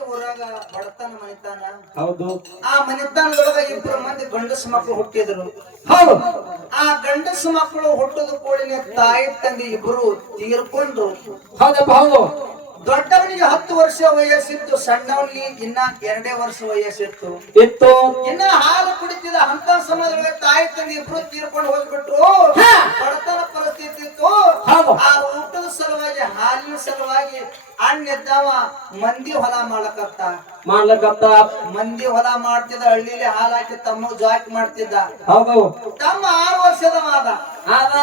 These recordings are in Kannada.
ಊರಾಗ ಬಡತನ ಮನಿತಾನ? ಹೌದು. ಆ ಮನೆತನದೊಳಗ ಇಬ್ರು ಮಂದಿ ಗಂಡಸು ಮಕ್ಕಳು ಹುಟ್ಟಿದ್ರು. ಹೌದು. ಆ ಗಂಡಸು ಮಕ್ಕಳು ಹುಟ್ಟದ ಕೂಡಲೇ ತಾಯಿ ತಂದೆ ಇಬ್ರು ತೀರ್ಕೊಂಡ್ರು. ಹೌದಪ್ಪ ಹೌದು. ದೊಡ್ಡವನಿಗೆ ಹತ್ತು ವರ್ಷ ವಯಸ್ಸಿತ್ತು ಸಣ್ಣವನಿಗೆ ಇನ್ನ ಎರಡೇ ವರ್ಷ ವಯಸ್ಸಿತ್ತು. ಇತ್ತು ಇನ್ನ ಹಾಲು ಕುಡಿತಿದ ಅಂತ ಸಮಯದೊಳಗೆ ತಾಯಿ ತಂದೆ ಇಬ್ರು ತೀರ್ಕೊಂಡು ಹೋಗ್ಬಿಟ್ರು. ಬಡತನ ಪರಿಸ್ಥಿತಿ ಇತ್ತು. ಆ ಊಟದ ಸಲುವಾಗಿ ಹಾಲಿನ ಸಲುವಾಗಿ ಅಣ್ಣೆದ್ದಾವ ಮಂದಿ ಹೊಲ ಮಾಡಕತ್ತ ಮಾಡ್ಲಕತ್ತ. ಮಂದಿ ಹೊಲ ಮಾಡ್ತಿದ್ದ ಹಳ್ಳಿಲಿ ಹಾಲು ಹಾಕಿ ತಮ್ಮ ಜಾಕ್ ಮಾಡ್ತಿದ್ದ. ಹೌದು. ತಮ್ಮ ಆರು ವರ್ಷದವಾದ ಆದ.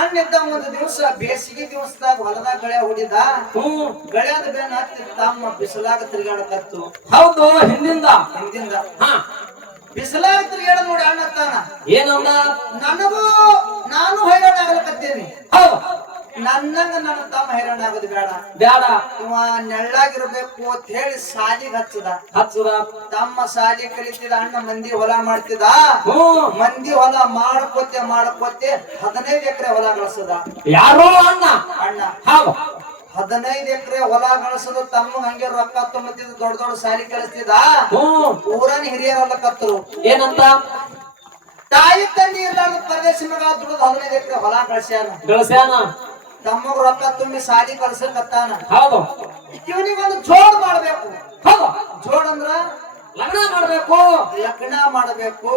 ಅಣ್ಣಿದ್ದ ಒಂದು ದಿವಸ ಬೇಸಿಗೆ ದಿವಸದಾಗ ಹೊಲದಾಗ ಗಳೆ ಹೊಡಿದ. ಹ್ಮ್ ಗಳ್ಯಾದ ಬೇನ ತಮ್ಮ ಬಿಸಿಲಾಗ ತಿರುಗಾಡಕತ್ತು. ಹೌದು ಹಿಂದಿಂದ. ಹಿಂದಿಂದ. ಹಾ. ಬಿಸಿಲಾಗ ತಿರುಗಾಡ ನೋಡಿ ಅಣ್ಣ ಅಣ್ಣತ್ತಾನ ಏನಂದ ನನಗೂ ನಾನು ಹೈರಾಣ ಆಗ್ಲಕತ್ತೀನಿ. ಹೌದು. ನನ್ನಂಗ ನನ್ನ ತಮ್ಮ ಹೈರಾಣ ಆಗೋದು ಬೇಡ. ಬೇಡ ಇವ ನೆಳ್ಳಾಗಿರ್ಬೇಕು ಅಂತ ಹೇಳಿ ಸಾಲಿಗೆ ಹಚ್ಚದ. ಹಚ್ಚದ. ತಮ್ಮ ಸಾಲಿ ಕಲಿತಿದ ಅಣ್ಣ ಮಂದಿ ಹೊಲ ಮಾಡ್ತಿದ ಮಂದಿ ಹೊಲ ಮಾಡ್ಕೋತೆ ಮಾಡ್ಕೋತೆ ಹದಿನೈದು ಎಕರೆ ಹೊಲ ಗಳಿಸದ. ಯಾರೋ ಅಣ್ಣ. ಅಣ್ಣ. ಹೌದು ಹದಿನೈದು ಎಕರೆ ಹೊಲ ಗಳಿಸದ ತಮ್ಮ ಹಂಗೆ ರೊಕ್ಕ ತುಂಬತ್ತಿದ ದೊಡ್ಡ ದೊಡ್ಡ ಸಾಲಿ ಕಲಿಸ್ತಿದ ಊರನ್ ಹಿರಿಯರಲ್ಲ ಕತ್ತರು. ಏನಂತ? ತಾಯಿ ತಂದಿ ಇರ್ಲಾರ್ದ ಪ್ರದೇಶ ಮಗ ದುಡ್ದು ಹದಿನೈದು ಎಕರೆ ಹೊಲ ಕಳಿಸ್ಯಾನ ಗಳಿಸ್ಯಾನ? ತಮ್ಮಗ ರೊಕ್ಕ ತುಂಬಿ ಸಾಲಿ ಕಳ್ಸಕತ್ತಾನ ಹೌದು. ಇವನಿಗೊಂದು ಜೋಡ್ ಮಾಡ್ಬೇಕು. ಹೌದು. ಜೋಡ್ ಅಂದ್ರ ಲಗ್ನ ಮಾಡ್ಬೇಕು. ಲಗ್ನ ಮಾಡಬೇಕು.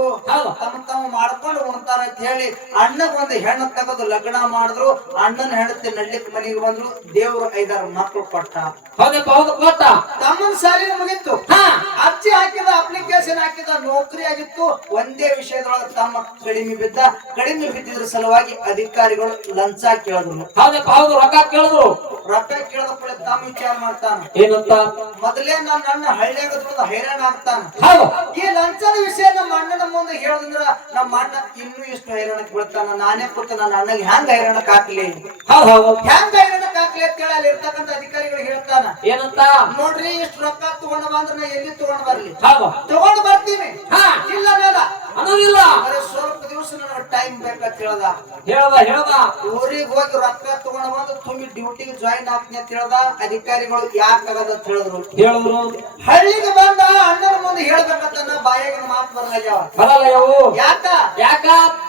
ತಮ್ಮ ತಮ್ಮ ಮಾಡ್ಕೊಂಡು ಉಣ್ತಾರ ಅಂತ ಹೇಳಿ ಅಣ್ಣಗೊಂದು ಹೆಣ್ಣು ತೆಗೆದು ಲಗ್ನ ಮಾಡಿದ್ರು. ಅಣ್ಣನ ಹೆಂಡತಿ ನಡ್ಲಿಕ್ ಮನೆಗೆ ಬಂದ್ರು. ದೇವ್ರು ಐದಾರು ಮಕ್ಕಳು ಕೊಟ್ಟ. ಹೌದಪ್ಪ ಹೌದು ಕೊಟ್ಟ. ತಮ್ಮನ ಸಾಲಿನ ಮುಗಿತ್ತು ಹಾ. ಅರ್ಜಿ ಹಾಕಿದ ಅಪ್ಲಿಕೇಶನ್ ಹಾಕಿದ ನೌಕರಿ ಆಗಿತ್ತು. ಒಂದೇ ವಿಷಯದೊಳಗೆ ತಮ್ಮ ಕಡಿಮೆ ಬಿದ್ದ. ಕಡಿಮೆ ಬಿದ್ದಿದ್ರ ಸಲುವಾಗಿ ಅಧಿಕಾರಿಗಳು ಲಂಚ ಕೇಳಿದ್ರು. ಹೌದಪ್ಪ ಹೌದು ರೊಕ್ಕ ಕೇಳಿದ್ರು. ರೊಕ್ಕ ಕೇಳಿದ ತಮ್ಮ ವಿಚಾರ ಮಾಡ್ತಾನ. ಏನಂತ? ಮೊದಲೇ ನನ್ನ ಅಣ್ಣ ಹಳ್ಳಿಯಾಗ ದುಡ್ದು ಹೈರಾಣ ಆಗ್ತಾನ. ಈ ಲಂಚದ ವಿಷಯ ನಮ್ಮ ಅಣ್ಣನ ಮುಂದೆ ಹೇಳದಂದ್ರ ನಮ್ಮ ಅಣ್ಣ ಇನ್ನೂ ಇಷ್ಟು ಹೈರಾಣಕ್ಕೆ ಬೀಳ್ತಾನ ನಾನೇ ಕೂತು ನನ್ನ ಅಣ್ಣಗೆ ಹೆಂಗ್ ಹೈರಾಣಕ್ಕೆ ಹಾಕ್ಲಿ? ಹ್ಯಾಂಗ ಹೈರಾಣಕ್ಕೆ ಹಾಕ್ಲಿ ಅಂತ ಹೇಳಿ ಅಲ್ಲಿ ಇರ್ತಕ್ಕಂಥ ಅಧಿಕಾರಿಗಳು ಹೇಳ್ತಾನ. ಏನಂತ? ನೋಡ್ರಿ ಇಷ್ಟು ರೊಕ್ಕ ತಗೊಂಡ ಬಂದ್ರ ನಾ ಎಲ್ಲಿ ತಗೊಂಡ್ ಬರ್ಲಿ? ತಗೊಂಡ್ ಬರ್ತೀನಿ. ಹಾ. ಇಲ್ಲ ಅನ್ನೋದಿಲ್ಲ ಬರೀ ಸ್ವಲ್ಪ ದಿವಸ ನನಗೆ ಟೈಮ್ ಬೇಕಂತ ಹೇಳ್ದ ಹೇಳ್ದ ಹೇಳ್ದ. ಊರಿಗೆ ಹೋಗಿ ರೊಕ್ಕ ತಗೊಂಡ್ ಬಂದು ತುಂಬಿ ಡ್ಯೂಟಿಗೆ ಜಾಯಿನ್ ಆಗ್ತೀನಿ ಅಂತ ಹೇಳ್ದ ಅಧಿಕಾರಿಗಳು ಯಾಕೆ ಆಗದ ಅಂತ ಹೇಳಿದ್ರು. ಹೇಳಿದ್ರು. ಹಳ್ಳಿಗೆ ಬಂದ ಅಣ್ಣನ ಮುಂದೆ ಹೇಳ್ಬೇಕಂತ ಬಾಯಿಗೆ ಮಾತು ಬರಲಾಗ್ಯಾವ. ಬರಲ್ಲ ಯಾವು ಯಾಕ? ಯಾಕ?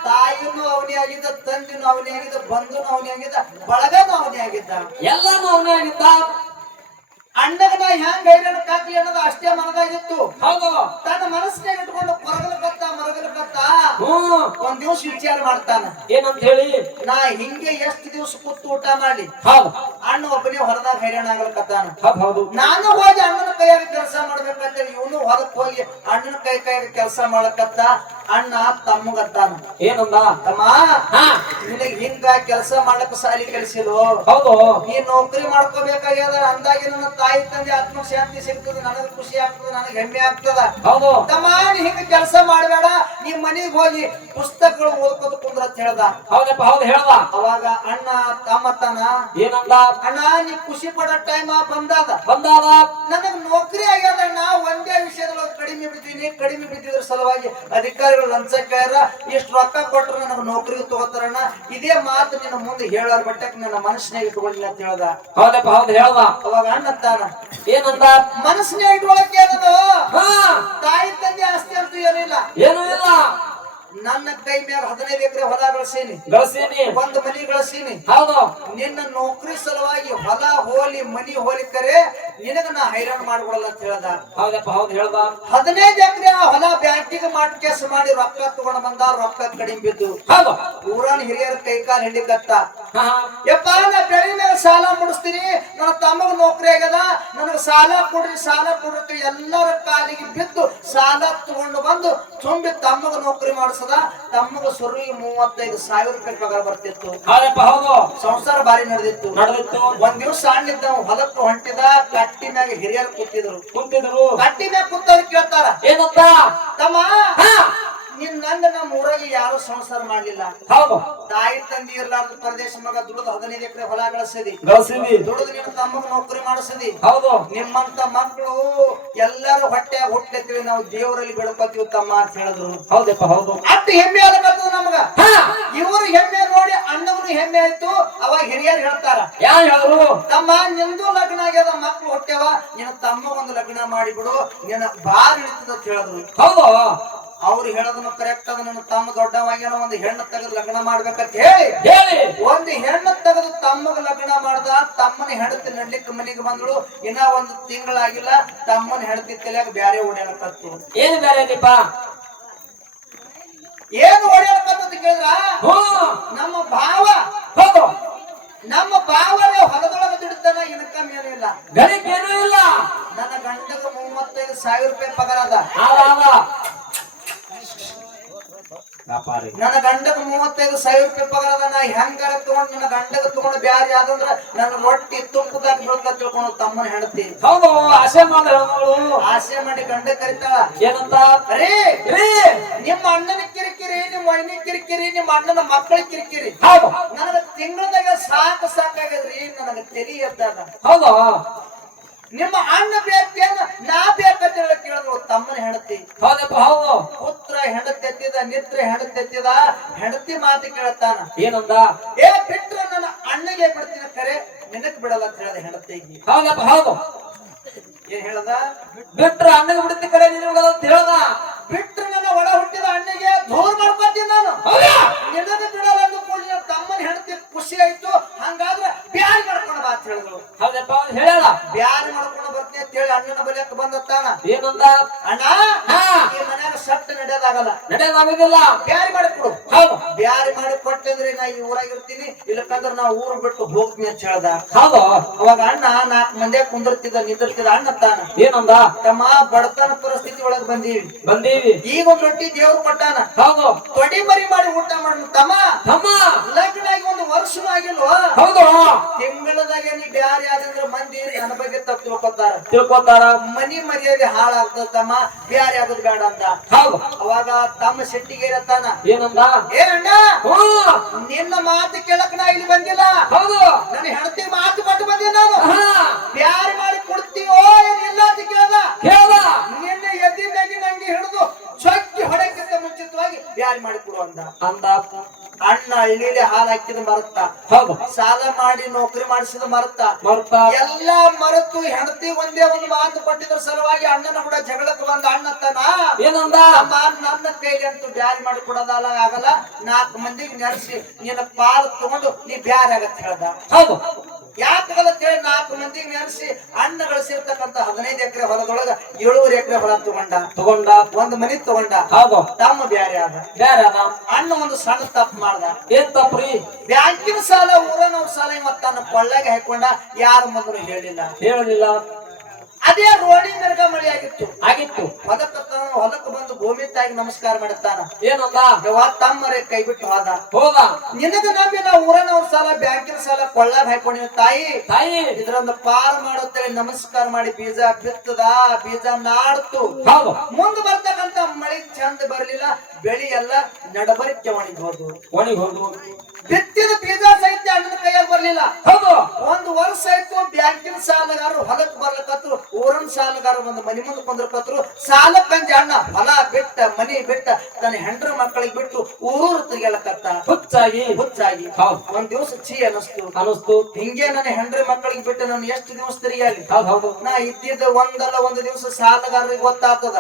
ತಾಯಿನೂ ಅವನೇ ಆಗಿದ್ದ ತಂದಿನೂ ಅವನೇ ಆಗಿದ್ದ ಬಂಧುನೂ ಅವನೇ ಆಗಿದ್ದ ಬಳಗನೂ ಅವನೇ ಆಗಿದ್ದ. ಎಲ್ಲಾನು ಅವನೇ ಆಗಿದ್ದ. ಅಣ್ಣಗ ನಾ ಹೆಂಗ್ ಹೈರಾಣ ಕಾಕ್ಲಿ ಅನ್ನೋದು ಅಷ್ಟೇ ಮನದಾಗಿತ್ತು. ಹೌದು. ತನ್ನ ಮನಸ್ಸಿನಾಗ ಇಟ್ಕೊಂಡು ಕೊರಗಲಕತ್ತ ಮರಗಲ ಬತ್ತ ಒಂದ್ ದಿವಸ ವಿಚಾರ ಮಾಡ್ತಾನ. ಏನಂತ ಹೇಳಿ? ನಾ ಹಿಂಗೆ ಎಷ್ಟ್ ದಿವಸ ಕೂತು ಊಟ ಮಾಡಿ. ಹೌದು. ಅಣ್ಣ ಒಬ್ಬನೇ ಹೊರದಾಗ ಹೈರಾಣ ಆಗ್ಲಕತ್ತಾನ ಹೌದು ನಾನು ಹೋಗಿ ಅಣ್ಣನ ಕೈಯಾಗ ಕೆಲಸ ಮಾಡ್ಬೇಕಂತ ಇವನು ಹೊರಕ್ ಹೋಗಿ ಅಣ್ಣನ ಕೈ ಕೈಯಾಗ ಕೆಲಸ ಮಾಡಕತ್ತ. ಅಣ್ಣ ತಮ್ಮಗತ್ತಾನ ಏನಂದ? ತಮ್ಮ ಹಾ. ನಿನಗೆ ಹಿಂಗ ಕೆಲಸ ಮಾಡಕ್ ಸಾಲಿ ಕಲಿಸಿದ್ರು ಹೌದು. ನೀ ನೌಕರಿ ಮಾಡ್ಕೋಬೇಕಾಗ್ಯದ? ಅಂದಾಗಿ ನನ್ನ ತಾಯಿ ತಂದೆ ಆತ್ಮಶಾಂತಿ ಸಿಗ್ತದ ನನಗೆ ಖುಷಿ ಆಗ್ತದ ನನಗ್ ಹೆಮ್ಮೆ ಆಗ್ತದ. ಹೌದು. ತಮ್ಮ ನೀ ಹಿಂಗ ಕೆಲಸ ಮಾಡಬೇಡ ನೀ ಮನೆಗೆ ಹೋಗಿ ಪುಸ್ತಕಗಳು ಓದ್ಕೋತ ಕುಂದ್ರ ಅಂತ ಹೇಳ್ದ. ಹೌದಪ್ಪ ಹೌದು ಹೇಳ್ದ. ಅವಾಗ ಅಣ್ಣ ತಮ್ಮತ್ತನ ಏನಂದ? ಅಣ್ಣ ನೀ ಖುಷಿ ಪಡೋ ಟೈಮ್ ಬಂದದ. ಬಂದಾದ. ನನಗ್ ನೌಕರಿ ಆಗ್ಯದ ಅಣ್ಣ ಒಂದೇ ಕಡಿಮೆ ಬಿದ್ದಿದ್ರ ಸಲುವಾಗಿ ಅಧಿಕಾರಿಗಳು ಲಂಚ ಕೇಳ್ಯಾರ ಇಷ್ಟು ರೊಕ್ಕ ಕೊಟ್ರು ನನಗೆ ನೌಕರಿ ತಗೋತಾರಣ್ಣ ಇದೇ ಮಾತು ನಿನ್ನ ಮುಂದೆ ಹೇಳೋರ್ ಬಟ್ಟಕ್ಕೆ ನನ್ನ ಮನಸ್ಸಿನಾಗ ಇಟ್ಕೊಂಡಿಲ್ಲ ಅಂತ ಹೇಳ್ದ. ಹೌದಪ್ಪ ಹೌದು ಹೇಳ್ದ. ಅವಾಗ ಅಣ್ಣ ತಾನ ಏನಂದ? ಮನಸ್ಸಿನಾಗ ಇಟ್ಕೊಳಕ್ಕೆ ಏನದು? ಹಾ. ತಾಯಿ ತಂದೆ ಆಸ್ತಿ ಅಂತೂ ಏನಿಲ್ಲ ಏನೂ ಇಲ್ಲ. ನನ್ನ ಕೈ ಮ್ಯಾಗ ಹದಿನೈದು ಎಕರೆ ಹೊಲ ಗಳಿಸೀನಿ ಗಳಿಸೀನಿ ಒಂದು ಮನಿ ಗಳಿಸೀನಿ ಹೌದು. ನಿನ್ನ ನೌಕರಿ ಸಲುವಾಗಿ ಹೊಲ ಹೋಲಿ ಮನಿ ಹೋಲಿ ಕರೆ ನಿನಗ ನಾ ಹೈರಾಣ ಮಾಡ್ಕೊಡಲ್ಲ ಅಂತ ಹೇಳ್ದ. ಹೌದಪ್ಪ ಹೌದು ಹೇಳ್ದ. ಹದಿನೈದು ಎಕರೆ ಹೊಲ ಬ್ಯಾಂಕಿಗೆ ಮಾಡಿ ಕೇಸ್ ಮಾಡಿ ರೊಕ್ಕ ತಗೊಂಡ್ ಬಂದ ರೊಕ್ಕ ಕಡಿಮೆ ಬಿದ್ದು. ಹೌದು. ಊರನ್ ಹಿರಿಯರ ಕೈ ಕಾಲ್ ಹಿಡಿಕತ್ತ. ಯಪ್ಪ ನಾ ಬೆಳಿ ಮೇಲೆ ಸಾಲ ಮುಡಿಸ್ತೀನಿ. ನನ್ನ ತಮ್ಮಗ ನೌಕರಿ ಆಗ್ಯದ. ನನಗೆ ಸಾಲ ಕೊಡ್ರಿ ಸಾಲ ಕೊಡ್ರಿ ಎಲ್ಲರ ಕಾಲಿಗೆ ಬಿದ್ದು ಸಾಲ ತಗೊಂಡು ಬಂದು ತುಂಬಿ ತಮ್ಮಗ ನೌಕರಿ ಮಾಡಿಸದ. ತಮ್ಮಗ ಸುರುವಿಗೆ ಮೂವತ್ತೈದು ಸಾವಿರ ರೂಪಾಯಿ ಪಗಾರ ಬರ್ತಿತ್ತು. ಹೌದು. ಸಂಸಾರ ಬಾರಿ ನಡೆದಿತ್ತು. ನಡೆದಿತ್ತು. ಒಂದ್ ದಿವ್ಸ ಸಣ್ಣಿದ್ದ ಹೊಲಕ್ಕೆ ಹೊಂಟಿದ ಕಟ್ಟಿ ಮ್ಯಾಗ ಹಿರಿಯರು ಕೂತಿದ್ರು. ಕುಂತಿದ್ರು. ಕಟ್ಟಿ ಮ್ಯಾಗ ಕೂತವ್ರು ಕೇಳ್ತಾರ. ಏನಂತ? ತಮ್ಮ ನಿನ್ ನಂದ ನಮ್ಮ ಊರಾಗ ಯಾರು ಸಂಸಾರ ಮಾಡಲಿಲ್ಲ? ಹೌದು. ತಾಯಿ ತಂದಿ ಇರ್ಲಾರ್ದ ಪ್ರದೇಶ ಮಗ ದುಡ್ದು ಹದಿನೈದು ಎಕರೆ ಹೊಲ ಗಳಿಸದಿ. ಗಳಿಸಿದಿ. ದುಡಿದು ನಿನ್ನ ತಮ್ಮಗ ನೌಕರಿ ಮಾಡಿಸಿದಿ. ಹೌದು. ನಿಮ್ಮಂತ ಮಕ್ಕಳು ಎಲ್ಲರೂ ಹೊಟ್ಟೆ ಹುಟ್ಟೈತಿವಿ ನಾವು ದೇವರಲ್ಲಿ ಬೆಳ್ಕೊತೀವಿ ತಮ್ಮ ಅಂತ ಹೇಳಿದ್ರು. ಹೌದಪ್ಪ ಹೌದು. ಅಷ್ಟು ಹೆಮ್ಮೆ ಆಗತ್ತದ ನಮಗ. ಹಾ. ಇವರು ಹೆಮ್ಮೆ ನೋಡಿ ಅಣ್ಣವ್ರು ಹೆಮ್ಮೆ ಆಯ್ತು ಅವಾಗ ಹಿರಿಯರು ಹೇಳ್ತಾರ. ಯಾರು ತಮ್ಮ ನಿಂದು ಲಗ್ನ ಆಗ್ಯದ ಮಕ್ಳು ಹುಟ್ಟ್ಯಾವ ನಿನ್ನ ತಮ್ಮ ಒಂದು ಲಗ್ನ ಮಾಡಿಬಿಡು ನಿನ್ನ ಬಾರಿ ಇಳಿತದ ಅಂತ ಹೇಳಿದ್ರು. ಹೌದು. ಅವ್ರು ಹೇಳೋದನ್ನು ಕರೆಕ್ಟ್ ಅದ ನನ್ನ ತಮ್ಮ ದೊಡ್ಡವಾಗ್ಯಾನ ಒಂದು ಹೆಣ್ಣು ತೆಗೆದು ಲಗ್ನ ಮಾಡ್ಬೇಕಂತ ಹೇಳಿ ಹೇಳಿ. ಒಂದು ಹೆಣ್ಣು ತೆಗೆದು ತಮ್ಮಗ ಲಗ್ನ ಮಾಡ್ದ ತಮ್ಮನ ಹೆಂಡತಿ ನಡ್ಲಿಕ್ಕೆ ಮನೆಗೆ ಬಂದಳು. ಇನ್ನ ಒಂದು ತಿಂಗಳಾಗಿಲ್ಲ ತಮ್ಮನ ಹೆಂಡತಿ ತಲೆಯಾಗ ಬ್ಯಾರೆ ಓಡಾಡಕತ್ತು ಏನು ಬ್ಯಾರೆ ನಿಪ್ಪ ಏನು ಓಡಾಡಕತ್ತ ಕೇಳಿದ್ರ? ನಮ್ಮ ಭಾವ ಹೌದು. ನಮ್ಮ ಭಾವನೇ ಹೊಲದೊಳಗ ದುಡಿತಾನ ಇನ್ಕಮ್ ಏನೂ ಇಲ್ಲ. ಗಳಿಕೆ ಏನೂ ಇಲ್ಲ. ನನ್ನ ಗಂಡಗ ಮೂವತ್ತೈದು ಸಾವಿರ ರೂಪಾಯಿ ಪಗಾರ ಅದ. ನನ್ನ ಗಂಡಗ ಮೂವತ್ತೈದು ಸಾವಿರ ರೂಪಾಯಿ ಪಗಾರ ಅದ ನಾ ಹೆಂಗಾರ ತಗೊಂಡ್ ನನ್ನ ಗಂಡಗ ತಗೊಂಡ್ ಬ್ಯಾರೆ ಆದಂದ್ರ ನನ್ನ ರೊಟ್ಟಿ ತುಪ್ಪದಾಗ ಬರುತ್ತ ತಿಳ್ಕೊಂಡು ತಮ್ಮನ ಹೆಂಡತಿ. ಹೌದು ಆಸೆ ಮಾಡ ಆಸೆ ಮಾಡಿ ಗಂಡ ಕರಿತಾಳ. ಏನಂತ? ಅರೇ ರೀ. ನಿಮ್ಮ ಅಣ್ಣನ ಕಿರಿಕಿರಿ ನಿಮ್ಮ ಮಣ್ಣಿನ ಕಿರಿಕಿರಿ ನಿಮ್ಮ ಅಣ್ಣನ ಮಕ್ಕಳ ಕಿರಿಕಿರಿ. ಹೌದು. ನನಗ ತಿಂಗಳದಾಗ ಸಾಕು ಸಾಕಾಗದ್ರಿ ನನಗ ತೆರಿ ಎದ್ದಾಗ ಹೌದು. ನಿಮ್ಮ ಅಣ್ಣ ಬೇಕೇನು ನಾ ಬೇಕಂತ ಹೇಳಿ ಕೇಳಿದ್ರು ತಮ್ಮನ ಹೆಂಡತಿ. ಹೌದಪ್ಪ ಹೌದು. ಪುತ್ರ ಹೆಂಡತಿ ನಿತ್ರ ಹೆಂಡತಿ ಹೆಂಡತಿ ಮಾತು ಕೇಳತಾನ. ಏನಂದ? ಏ ಬಿಟ್ರ ನನ್ನ ಅಣ್ಣಗೆ ಬಿಡ್ತೀನಿ ಕರೆ ನಿನಕ್ ಬಿಡಲ್ಲ ಅಂತ ಹೇಳಿದ ಹೆಂಡತಿಗೆ ಹೌದಪ್ಪ ಹೌದು. ಏನ್ ಹೇಳದ? ಬಿಟ್ರ ಅಣ್ಣಗೆ ಬಿಡುತ್ತೆ ಕರೆ ನೀನು ಬಿಡಲ್ಲ ಅಂತ ಹೇಳ್ದ? ಬಿಟ್ರ ನನ್ನ ಒಳ ಹುಟ್ಟಿದ ಅಣ್ಣಗೆ ಧೂರ್ ಮಾಡ್ಕೊತೀನಿ ನಾನು. ನಿನಗ ಬಿಡಲ್ಲ ಅಂತ ಕೂಡಲೇ ತಮ್ಮನ ಹೆಂಡತಿ ಖುಷಿ ಆಯ್ತು. ಹಂಗಾದ್ರೆ ಬ್ಯಾರಿ ಮಾಡ್ಕೊಂಡು ಬಾ ಅಂತ ಹೇಳಿದ್ರು. ಹೌದಪ್ಪ ಹೇಳ ಬ್ಯಾರಿ ಮಾಡ್ಕೊಂಡು ಬರ್ತೀನಿ ಅಂತ ಹೇಳಿ ಅಣ್ಣನ ಬಲಿಯಕ್ಕೆ ಬಂದತ್ತಾನ. ಏನಂದ ಅಣ್ಣ ಹಾ. ಈ ಮನ್ಯಾಗ ಸಟ್ ನಡೆಯೋದಾಗಲ್ಲ. ನಡೆಯೋದಾಗುದಿಲ್ಲ. ಬ್ಯಾರಿ ಮಾಡಿ ಕೊಡು. ಹೌದು. ಬ್ಯಾರಿ ಮಾಡಿ ಕೊಟ್ಟಿದ್ರೆ ನಾ ಈ ಊರಾಗ ಇರ್ತೀನಿ ಇಲ್ಲಕಂದ್ರ ನಾ ಊರು ಬಿಟ್ಟು ಹೋಗ್ತೀನಿ ಅಂತ ಹೇಳ್ದ. ಹೌದು. ಅವಾಗ ಅಣ್ಣ ನಾಲ್ಕು ಮಂದಿ ಕುಂದಿರ್ತಿದ್ದ ನಿಂದಿರ್ತಿದ್ದ ಅಣ್ಣ ತಾನ. ಏನಂದ? ತಮ್ಮ ಬಡತನ ಒಳಗ್ ಬಂದೀವಿ. ಬಂದೀವಿ. ಈಗ ಒಂದ್ ರೊಟ್ಟಿ ದೇವ್ರು ಕೊಟ್ಟಾನ. ಹೌದು. ತೊಡಿ ಮರಿ ಮಾಡಿ ಊಟ ಮಾಡ ತಮ್ಮ. ತಮ್ಮ. ಲಗ್ನ ಆಗಿ ಒಂದು ವರ್ಷನೂ ಆಗಿಲ್ವಾ? ಹೌದು. ತಿಂಗಳದಾಗ ನೀ ಬ್ಯಾರೆ ಆದಂದ್ರ ಮಂದಿ ನನ್ನ ಬಗ್ಗೆ ತಪ್ಪು ತಿಳ್ಕೊತಾರ? ತಿಳ್ಕೊತಾರ. ಮನಿ ಮರ್ಯಾದೆ ಹಾಳಾಗ್ತದ ತಮ್ಮ. ಬ್ಯಾರೆ ಯಾವ್ದು ಬೇಡ ಅಂತ. ಹೌದು. ಅವಾಗ ತಮ್ಮ ಶೆಟ್ಟಿಗೆ ಇರತ್ತಾನ ಏನಂದ? ಏ ಅಣ್ಣ ನಿನ್ನ ಮಾತು ಕೇಳಕ್ ನಾ ಇಲ್ಲಿ ಬಂದಿಲ್ಲ. ಹೌದು. ನನ್ನ ಹೆಂಡತಿ ಮಾತು ಕೊಟ್ಟು ಬಂದೆ ನಾನು. ಹಾ. ಬ್ಯಾರೆ ಮಾಡಿ ಅಂದ ಅಂದ ಅಣ್ಣ ಹಳ್ಳಿಲಿ ಹಾಲು ಹಾಕಿದ ಮರತ್ತ? ಹೌದು. ಸಾಲ ಮಾಡಿ ನೌಕರಿ ಮಾಡಿಸಿದ ಮರತ್ತ? ಮರ್ತ ಎಲ್ಲ ಮರೆತು ಹೆಂಡತಿ ಒಂದೇ ಒಂದು ಮಾತು ಕೊಟ್ಟಿದ್ರ ಸಲುವಾಗಿ ಅಣ್ಣನ ಕೂಡ ಜಗಳಕ್ಕೆ ಬಂದ. ಅಣ್ಣ ಏನಂದ? ನನ್ನ ಕೈಲಿ ಅಂತೂ ಬ್ಯಾರಿ ಮಾಡಿ ಕೊಡೋದಲ್ಲ ಆಗಲ್ಲ. ನಾಲ್ಕು ಮಂದಿಗೆ ನೆರೆಸಿ ನಿನ್ನ ಪಾಲು ತಗೊಂಡು ನೀ ಬ್ಯಾರಿ ಆಗತ್ತೆ ಹೇಳ್ದ. ಹೌದು. ಹೇಳಿ ನಾಲ್ಕು ಮಂದಿಗೆ ನೆನೆಸಿ ಅಣ್ಣ ಗಳಿಸಿರ್ತಕ್ಕಂತ ಹದಿನೈದು ಎಕರೆ ಹೊಲದೊಳಗ ಏಳೂರು ಎಕರೆ ಹೊಲ ತಗೊಂಡ ತಗೊಂಡ ಒಂದ್ ಮನಿ ತಗೊಂಡ ಹೌದು. ತಮ್ಮ ಬ್ಯಾರೆ ಆದ. ಬ್ಯಾರೆ ಅದ ಅಣ್ಣ ಒಂದು ಸಣ್ಣ ತಪ್ಪು ಮಾಡ್ದ. ಏನ್ ತಪ್ಪ್ರಿ? ಬ್ಯಾಂಕಿನ ಸಾಲ ಊರನವ್ರ ಸಾಲ ಮತ್ತ ತನ್ನ ಕೊಳ್ಳಾಗ ಹಾಕೊಂಡ ಯಾರ ಮೊದಲು ಹೇಳಿಲ್ಲ. ಹೇಳಲಿಲ್ಲ. ಅದೇ ರೋಣಿ ಮೆರಗ ಮಳಿ ಆಗಿತ್ತು. ಆಗಿತ್ತು. ಹೊಲಕ್ಕ ತಾನು ಹೊಲಕ್ಕೆ ಬಂದು ಭೂಮಿ ತಾಯಿಗೆ ನಮಸ್ಕಾರ ಮಾಡುತ್ತಾನ ಏನಂದ? ಯವ್ವ ತಮ್ಮರೇ ಕೈ ಬಿಟ್ಟು ಹೋದ. ಹೋದ. ನಿನಗ ನಂಬಿ ನಾವು ಊರನವ್ರ ಸಾಲ ಬ್ಯಾಂಕಿನ ಸಾಲ ಕೊಳ್ಳ ಹಾಕೊಂಡಿವಿ ತಾಯಿ. ತಾಯಿ. ಇದ್ರೊಂದು ಪಾರ್ ಮಾಡುತ್ತೇಳಿ ನಮಸ್ಕಾರ ಮಾಡಿ ಬೀಜ ಬಿತ್ತದ ಬೀಜ ನಾಡ್ತು. ಮುಂದೆ ಬರ್ತಕ್ಕಂತ ಮಳಿ ಚಂದ ಬರ್ಲಿಲ್ಲ ಬೆಳಿ ಎಲ್ಲ ನಡಬರಿಕೆ ಒಣಗಿ ಹೋದ್ವು. ಒಣಗಿ ಹೋದು ಬಿತ್ತಿದ ಬೀಜ ಸಹಿತ ಅಣ್ಣನ ಕೈಯಾಗ ಬರ್ಲಿಲ್ಲ. ಹೌದು. ಒಂದು ವರ್ಷ ಆಯ್ತು ಬ್ಯಾಂಕಿನ ಸಾಲಗಾರರು ಹೊಲಕ್ ಬರ್ಲಕತ್ರು. ಊರನ್ ಸಾಲಗಾರ ಒಂದು ಮನಿ ಮುಂದೆ ಕುಂದ್ರಕತ್ರು ಸಾಲ ಕಂಜ ಅಣ್ಣ ಹೊಲ ಬಿಟ್ಟ ಮನಿ ಬಿಟ್ಟ ತನ್ನ ಹೆಂಡ್ರ ಮಕ್ಕಳಿಗೆ ಬಿಟ್ಟು ಊರೂರು ತಿರುಗಲಕತ್ತ ಹುಚ್ಚಾಗಿ ಹುಚ್ಚಾಗಿ. ಒಂದ್ ದಿವಸ ಛೀ ಅನಸ್ತು. ಅನಸ್ತು. ಹಿಂಗೆ ನನ್ನ ಹೆಂಡ್ರ ಮಕ್ಕಳಿಗೆ ಬಿಟ್ಟು ನಾನು ಎಷ್ಟು ದಿವಸ ತಿರುಗಾಲಿ ಹೌದು ಹೌದು ನಾ ಇದ್ದಿದ್ದ ಒಂದಲ್ಲ ಒಂದು ದಿವಸ ಸಾಲಗಾರರಿಗೆ ಗೊತ್ತಾಗ್ತದ.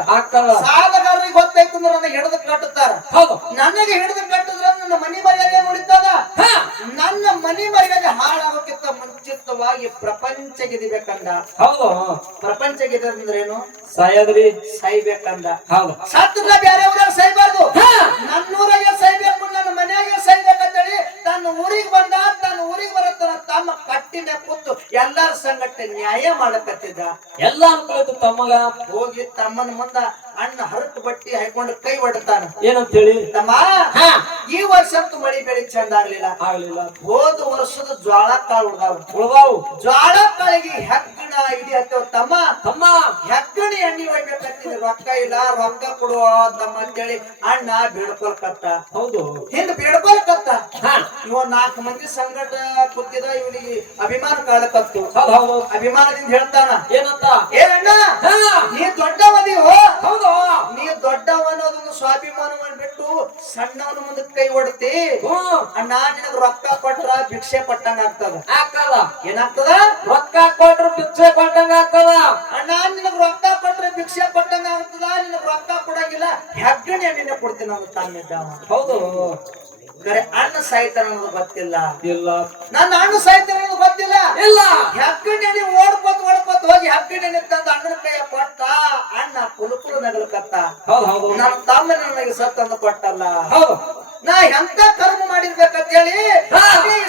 ಸಾಲಗಾರರಿಗೆ ಗೊತ್ತಾಯ್ತು ಅಂದ್ರೆ ನನಗೆ ಹಿಡಿದು ಕಟ್ಟುತ್ತಾರ. ಹೌದು. ನನಗೆ ಹಿಡಿದು ಕಟ್ಟಿದ್ರೆ ನನ್ನ ಮನಿ ಮರ್ಯಾದೆ ಹಾ. ನನ್ನ ಮನಿ ಮರ್ಯಾದೆ ಹಾಳಾಗೋಕ್ಕಿಂತ ಮುಂಚಿತವಾಗಿ ಪ್ರಪಂಚ ಗೆದಿಬೇಕಂದ. ಹೌದು ಪ್ರಪಂಚ ಗೆದ್ರೇನು ಸಾಯದ್ರಿ ಸಾಯ್ಬೇಕಂದ ಹೌದು. ಸತ್ತದ ಬೇರೆ ಊರಾಗ ಸಾಯ್ಬಾರ್ದು ಹಾ. ನನ್ನೂರಾಗೆ ಸಾಯ್ಬೇಕು ನನ್ನ ಮನ್ಯಾಗೆ ಸಾಯ್ಬೇಕಂತೇಳಿ ತನ್ನ ಊರಿಗೆ ಬಂದ ತನ್ನ ಊರಿಗೆ ಬರತ್ತ ತಮ್ಮ ಕಟ್ಟಿನ ಕೂತು ಎಲ್ಲಾರ ಸಂಗಟ ನ್ಯಾಯ ಮಾಡಕತ್ತಿದ್ದ. ಎಲ್ಲ ಅನ್ಕೊಳಿತು ತಮ್ಮಗ ಹೋಗಿ ತಮ್ಮನ ಮುಂದ ಅಣ್ಣ ಹರಟು ಬಟ್ಟಿ ಹಾಕೊಂಡು ಕೈ ಒಡ್ತಾನ. ಏನಂತ ಹೇಳಿ ತಮ್ಮ ಈ ವರ್ಷ ಅಂತೂ ಮಳಿ ಬೆಳಿ ಚಂದ ಆಗ್ಲಿಲ್ಲ. ಆಗ್ಲಿಲ್ಲ. ಹೋದ ವರ್ಷದ ಜ್ವಾಳ ಕಾಳು ಉಳ್ದಾವ. ಉಳ್ದಾವು. ಜ್ವಾಳ ಕಾಳಿಗೆ ಹೆಗ್ಗಣ ಇಡಿ ಅಥವಾ ತಮ್ಮ ತಮ್ಮ. ಹೆಗ್ಗಣಿ ಎಣ್ಣಿ ಹೊಯ್ಬೇಕಂತಿದ್ರೆ ರೊಕ್ಕ ಇಲ್ಲ ರೊಕ್ಕ ಕೊಡುವ ತಮ್ಮ ಅಂತೇಳಿ ಅಣ್ಣ ಬೇಡ್ಕೊಳ್ಕತ್ತ ಹೌದು. ಹಿಂದ್ ಬೇಡ್ಕೊಳ್ಕತ್ತ ಹಾ. ಇವ ನಾಲ್ಕು ಮಂದಿ ಸಂಗಟ ಕೂತಿದ ಇವನಿಗೆ ಅಭಿಮಾನ ಕಾಳಕತ್ತು ಅಭಿಮಾನದಿಂದ ಹೇಳ್ತಾನ. ಏನಂತ? ಏನಣ್ಣ ನೀ ದೊಡ್ಡವದಿವೋ ಹೌದು. ನೀ ದೊಡ್ಡವ ಅನ್ನೋದೊಂದು ಸ್ವಾಭಿಮಾನವನ್ನು ಬಿಟ್ಟು ಸಣ್ಣವನ ಮುಂದೆ ಕೈ ಹೊಡ್ತಿ ಅಣ್ಣ ನಿನಗ ರೊಕ್ಕ ಕೊಟ್ರ ಭಿಕ್ಷೆ ಕೊಟ್ಟಂಗ ಆಗ್ತದ. ಹಾಕಲ್ಲ. ಏನಾಗ್ತದ? ರೊಕ್ಕ ಕೊಟ್ರ ಭಿಕ್ಷೆ ಕೊಟ್ಟಂಗ ಆಗ್ತದ. ಅಣ್ಣ ನಿನಗ ರೊಕ್ಕ ಕೊಟ್ರೆ ಭಿಕ್ಷೆ ಕೊಟ್ಟಂಗ ಆಗ್ತದ ನಿನಗ ರೊಕ್ಕ ಕೊಡಂಗಿಲ್ಲ. ಹೆಗ್ಗಣೆ ನಿನ್ನೆ ಕೊಡ್ತೀನಿ ನಾನು ತಾನಿದ್ದ ಹೌದು. ಕರೆ ಅಣ್ಣ ಸಾಯ್ತಾನ ಅನ್ನೋದು ಗೊತ್ತಿಲ್ಲ. ಇಲ್ಲ. ನನ್ನ ಅಣ್ಣ ಸಾಯ್ತಾನ ಅನ್ನೋದು ಗೊತ್ತಿಲ್ಲ. ಇಲ್ಲ. ಹೆಗ್ಗಣೆ ಓಡ್ಕೊತ್ ಹೋಗಿ ಹೆಗ್ಗಣೆ ತಂದ ಅಣ್ಣನ ಕೈಯ ಕೊಟ್ಟ. ಅಣ್ಣ ಕುಲುಕುಲು ನಗಲಕತ್ತ ನನ್ನ ತಮ್ಮ ನನಗೆ ಸತ್ತನ್ನು ಕೊಟ್ಟಲ್ಲ. ನಾ ಎಂತ ಕರ್ಮ ಮಾಡಿರ್ಬೇಕಂತ ಹೇಳಿ.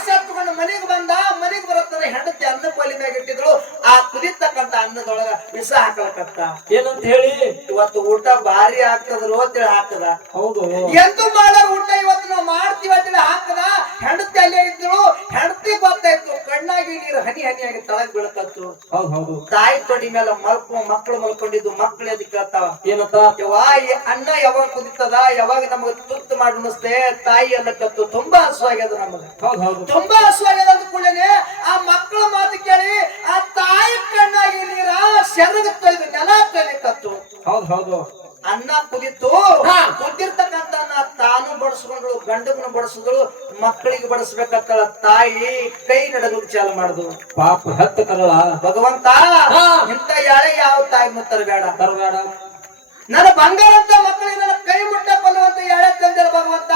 ಸತ್ಕೊಂಡು ಮನೆಗೆ ಬಂದ. ಮನೆಗೆ ಬರತ್ತಾನ ಹೆಂಡತಿ ಅನ್ನ ಕೋಲಿ ಮ್ಯಾಗ ಇಟ್ಟಿದ್ರು ಆ ಕುದಿತಕ್ಕಂತ ಅನ್ನದೊಳಗ ವಿಷ ಹಾಕಲಕತ್ತ ಏನಂತ ಹೇಳಿ? ಇವತ್ತು ಊಟ ಭಾರಿ ಆಗ್ತದ್ರು ಅಂತೇಳಿ ಹಾಕದ ಹೌದು. ಎಂದು ಮಾಡೋ ಊಟ ಇವತ್ತು ನಾವು ಮಾಡ್ತೀವಿ ಅಂತೇಳಿ ಹಾಕದ ಹೆಂಡತಿ ಅಲ್ಲೇ ಇದ್ರು ಹೆಂಡತಿ ಗೊತ್ತಾಯ್ತು ಕಣ್ಣಾಗಿ ನೀರು ಹನಿ ಹನಿಯಾಗಿ ತಳಗ್ ಬೀಳಕತ್ತು ಹೌದು ಹೌದು. ತಾಯಿ ತೊಡಿ ಮೇಲೆ ಮಲ್ಕು ಮಕ್ಕಳು ಮಲ್ಕೊಂಡಿದ್ದು ಮಕ್ಕಳು ಎದ್ ಕೇಳ್ತಾವ? ಏನಂತ? ಅಣ್ಣ ಅನ್ನ ಯಾವಾಗ ಕುದಿತದ? ಯಾವಾಗ ನಮಗ ತುತ್ತು ಮಾಡಿ ಉಣಿಸ್ತೆ ತಾಯಿ ಎಲ್ಲ ಕತ್ತು ತುಂಬಾ ಹಸುವಾಗ್ಯದ ನಮಗ. ಹೌದು ಹೌದು. ತುಂಬಾ ಹಸುವಾಗ್ಯದ ಅಂದ ಕೂಡಲೇ ಆ ಮಕ್ಕಳ ಮಾತು ಕೇಳಿ ಆ ತಾಯಿ ಕಣ್ಣಾಗಿ ನೀರ ತೊಯ್ದು ನೆಲ ಕತ್ತು. ಹೌದ್ ಹೌದು. ಅನ್ನ ಕುದಿತು ಹಾ. ತಾನು ಬಡಿಸ್ಕೊಂಡ್ಳು ಗಂಡಗನು ಬಡಿಸಿದಳು ಮಕ್ಕಳಿಗೆ ಬಡಿಸ್ಬೇಕಂತ ತಾಯಿ ಕೈ ನಡಗಲು ಚಾಲು ಮಾಡುದು. ಪಾಪ ಹತ್ತು ಕರಳ. ಭಗವಂತ. ಇಂತ ಯಾಳೆ ಯಾವ ತಾಯಿ ಮುತ್ತರ ಬೇಡ ತರಬೇಡ. ನನ್ನ ಬಂಗಾರ ಅಂತ ಮಕ್ಕಳಿಗೆ ನನ್ನ ಕೈ ಮುಟ್ಟ ಕೊಲ್ಲುವಂತ ಎಳೆ ತಂದಿರ ಭಗವಂತ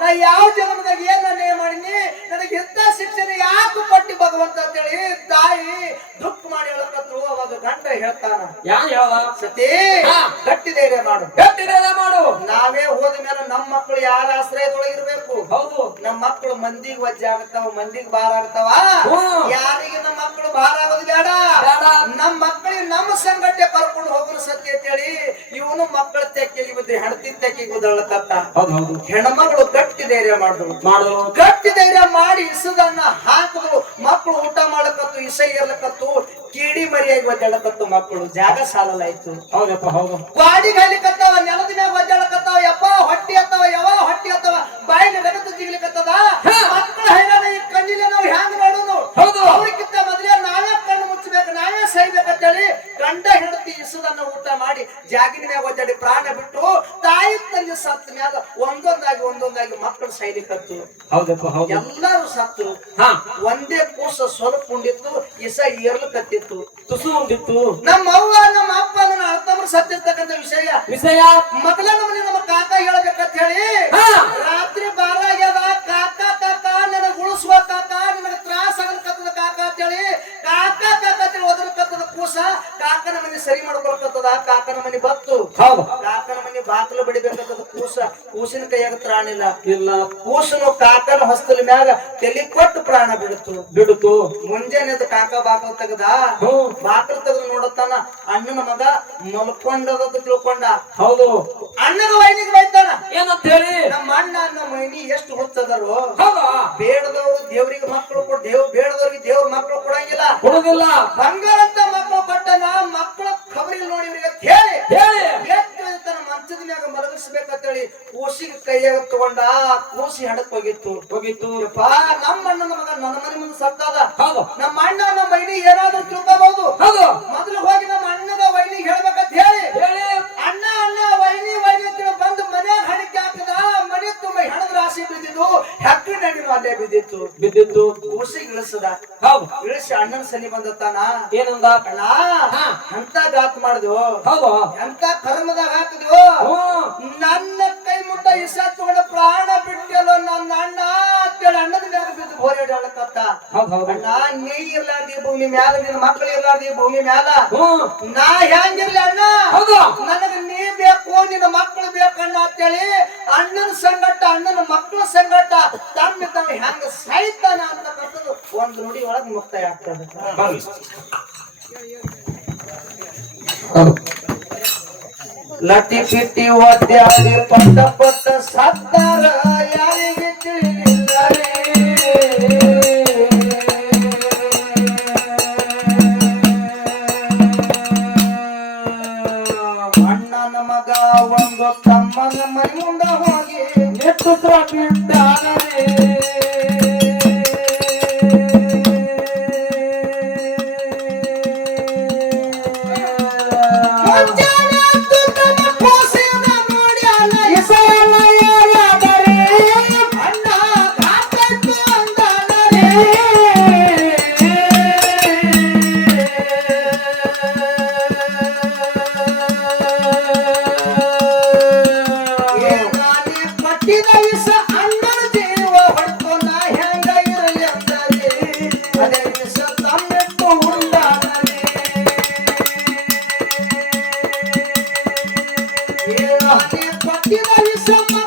ನಾ ಯಾವ ಜನ್ಮದಾಗ ಏನ್ ಅನ್ಯಾಯ ಮಾಡೀನಿ? ನನಗೆ ಎಂತ ಶಿಕ್ಷಣ ಯಾಕೆ ಪಟ್ಟಿ ಭಗವಂತ ಅಂತೇಳಿ ತಾಯಿ ದುಃಖ ಮಾಡಿ ಹೇಳಕತ್ರು. ಅವಾಗ ಗಂಡ ಹೇಳ್ತಾನ ಯಾನ್ ಹೇಳ ಸತಿ ಹಾ. ಗಟ್ಟಿ ಮಾಡು. ಗಟ್ಟಿದೇರೆ ಮಾಡು. ನಾವೇ ಹೋದ ಮೇಲೆ ನಮ್ಮ ಮಕ್ಕಳು ಯಾರ ಆಶ್ರಯದೊಳಗಿರ್ಬೇಕು ಹೌದು. ನಮ್ಮ ಮಕ್ಕಳು ಮಂದಿಗೆ ವಜ್ಜೆ ಆಗ್ತಾವ ಮಂದಿಗೆ ಭಾರ ಆಗ್ತಾವ. ಯಾರಿಗೆ ನಮ್ಮ ಮಕ್ಕಳು ಭಾರ ಆಗೋದು ಬೇಡ. ನಮ್ಮ ಮಕ್ಕಳಿಗೆ ನಮ್ಮ ಸಂಘಟನೆ ಕರ್ಕೊಂಡು ಇವನು ಮಕ್ಕಳ ತೆಕ್ಕಿ ಬಿದ್ರಿ ಹೆಂಡತಿ ತೆಕ್ಕಿ ಕೂದಳ ತತ್ತ ಹೌದು ಹೆಣ್ಮಗಳು ಗಟ್ಟಿ ಧೈರ್ಯ ಮಾಡಿದ್ರು ಮಾಡಿದ್ರು ಗಟ್ಟಿ ಧೈರ್ಯ ಮಾಡಿ ಇಸದನ್ನ ಹಾಕಿದ್ರು ಮಕ್ಕಳು ಊಟ ಮಾಡಕತ್ತು ಇಸ ಇರ್ಲಕತ್ತು ಕೀಡಿ ಮರಿಯಾಗಿ ಒದ್ದಾಡಕತ್ತು ಮಕ್ಕಳು. ಜಾಗ ಸಾಲಲಾಯ್ತು ಹೌದಪ್ಪ ಹೌದು. ಗಾಡಿ ಗಾಲಿಕತ್ತವ ನೆಲದ ಮ್ಯಾಗ ಒದ್ದಾಡಕತ್ತಾವ ಯಪ್ಪ ಹೊಟ್ಟಿ ಅತ್ತವ ಯಾವ ಹೊಟ್ಟಿ ಅತ್ತವ ಬಾಯಿನ ರಗತ ಜಿಗ್ಲಿಕತ್ತದ ಮಕ್ಕಳ ಹೈರಾಣ ಈ ಕಣ್ಣಿನ ನಾವು ಹ್ಯಾಂಗ ನೋಡೋನು? ಹೌದು. ಅವ್ರಿಗಿಂತ ಮೊದಲೇ ನಾವೇ ಕಣ್ಣು ಮುಚ್ಚಬೇಕು ನಾವೇ ಸೈಬೇಕಂತೇಳಿ ಗಂಡ ಹೆಂಡತಿ ಇಸದನ್ನ ಊಟ ಮಾಡಿ ಜಾಗಿನ ಮ್ಯಾಗ ಒದ್ದಾಡಿ ಪ್ರಾಣ ಬಿಟ್ಟು ತಾಯಿ ತಂದೆ ಸತ್ತ ಮ್ಯಾಗ ಒಂದೊಂದಾಗಿ ಒಂದೊಂದಾಗಿ ಮಕ್ಕಳು ಹೌದಪ್ಪ ಹೌದು. ಎಲ್ಲರೂ ಸತ್ತು. ಹಾ. ಒಂದೇ ಕೂಸ ಸ್ವಲ್ಪ ಉಂಡಿತ್ತು ಇಸ ಏರ್ಲಕತ್ತಿತ್ತು ತುಸು ಉಂಡಿತ್ತು. ನಮ್ಮ ಅವ್ವ ನಮ್ಮ ಅಪ್ಪ ನನ್ನ ಅರ್ಥಮ್ರು ಸತ್ತಿರ್ತಕ್ಕಂಥ ವಿಷಯ. ವಿಷಯ? ಮೊದಲ ನಮ್ಮನೆ ನಮ್ಮ ಕಾಕ ಹೇಳ್ಬೇಕಂತ ಹೇಳಿ ಕಾಕನ ಮನೆ ಸರಿ ಮಾಡ್ಕೊಳ್ಕತ್ತದ ಕಾಕನ ಮನೆ ಬತ್ತು. ಕಾಕನ ಮನೆ ಬಾಕಲು ಬಡಿಬೇಕಂತದ ಕೂಸ ಕೂಸಿನ ಕೈಯಾಗ ಪ್ರಾಣ ಇಲ್ಲ ಕೂಸನು ಕಾಕನ ಹೊಸ್ತಲ ಮ್ಯಾಗ ತಲೆ ಕೊಟ್ಟು ಪ್ರಾಣ ಬಿಡುತ್ತು ಬಿಡುತ್ತು ಮುಂಜಾನೆ ಕಾಕ ಬಾಕಲ್ ತೆಗದ ಬಾಕಲ್ ತೆಗೆದು ನೋಡತ್ತಾನ ಅಣ್ಣನ ಮಗ ಮಲ್ಕೊಂಡದ ತಿಳ್ಕೊಂಡ. ಹೌದು. ಅಣ್ಣನ ವೈನಿಗೆ ಬೈತಾನ. ಏನಂತ ಹೇಳಿ ನಮ್ಮ ಅಣ್ಣ ನಮ್ಮ ಮೈನಿ ಎಷ್ಟು ಹುಚ್ಚದರು. ಬೇಡದವರು ದೇವರಿಗೆ ಮಕ್ಕಳು ಕೊಡ ದೇವ್ ಬೇಡದವ್ರಿಗೆ ದೇವ್ರ ಮಕ್ಕಳು ಕೊಡಂಗಿಲ್ಲ. ಕೊಡುದಿಲ್ಲ. ಬಂಗಾರ ಅಂತ ಮಕ್ಕಳು ಕೊಟ್ಟನ ಮಕ್ಕಳ ಖಬರಿ ನೋಡಿ ಹೇಳಿ. ಹೇಳಿ. ಮಂಚದ ಮ್ಯಾಗ ಮಲಗಿಸ್ಬೇಕಂತೇಳಿ ಕೂಸಿಗೆ ಕೈಯಾಗ ತಗೊಂಡ ಕೂಸಿ ಹಡಕ್ ಹೋಗಿತ್ತು. ಹೋಗಿತ್ತು. ಯಪ್ಪ ನಮ್ಮ ಅಣ್ಣನ ಮಗ ನನ್ನ ಮನೆ ಮುಂದೆ ಸತ್ತದ. ಹೌದು. ನಮ್ಮ ಅಣ್ಣ ನಮ್ಮ ಮೈನಿ ಏನಾದ್ರೂ ತಿಳ್ಕೋಬಹುದು ಹೌದು. ಮೊದಲು ಹೋಗಿ ನಮ್ಮ ಅಣ್ಣದ ವೈನಿಗೆ ಹೇಳ್ಬೇಕಂತ ಹೇಳಿ. ಬಿದ್ದಿತ್ತು ಕೂಸಿ ಇಳಿಸದ. ಹೌದು. ಇಳಿಸಿ ಅಣ್ಣನ ಸನಿ ಬಂದತ್ತಾನ? ಏನಂದ? ಅಣ್ಣ. ಎಂತ ಗಾತ್ ಮಾಡಿದ್ವು ಹೌದು. ಎಂತ ಕರ್ಮದಾಗ ಹಾಕಿದ್ವು ನನ್ನ ಕೈ ಮುಟ್ಟ ಇಸ ತಗೊಂಡ ಪ್ರಾಣ ಬಿಟ್ಟಲ್ಲ ನನ್ನ ಅಣ್ಣ ಅಂತೇಳಿ ಅಣ್ಣದ ಮ್ಯಾಗ ಬಿದ್ದು ಹೋರಾಡಿ ಹೌದು ಅಣ್ಣ ನೀ ಇರ್ಲಾರ್ದಿ ಭೂಮಿ ಮ್ಯಾಲ ನಿನ್ನ ಮಕ್ಕಳು ಇರ್ಲಾರ್ದಿ ಭೂಮಿ ಮ್ಯಾಲ. ಹ್ಮ್ ನಾ ಹೆಂಗಿರ್ಲಿ ಅಣ್ಣ? ಹೌದು. ನನಗ ನೀ ಬೇಕು ನಿನ್ನ ಮಕ್ಕಳು ಬೇಕಣ್ಣ ಅಂತೇಳಿ ಅಣ್ಣನ ಸಂಗಟ ಅಣ್ಣನ ಮಕ್ಕಳ ಸಂಗಟ ತಮ್ಮ ಹೆಂಗ ಸಾಯ್ತಾನ ಅಂತಕ್ಕಂಥದ್ದು ಒಂದು ನುಡಿ ಒಳಗೆ ಮುಕ್ತಾಯ ಆಗ್ತದೆ. ಲಟಿ ಪಿಟಿ ಒದ್ಯಾಡಿ ಪಟ್ಟ ಪಟ್ಟ ಸತ್ತಾರ ಯಾರಿಗೆ ಅಣ್ಣನ ಮಗ ಒಂದು ತಮ್ಮನ ಮೈ ಮುಂದ ಹೋಗಿ ನೆತ್ತುತ್ರ ಏ ನಾನೇ ಪಟ್ಟಿದ ವಿಷ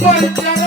Boy,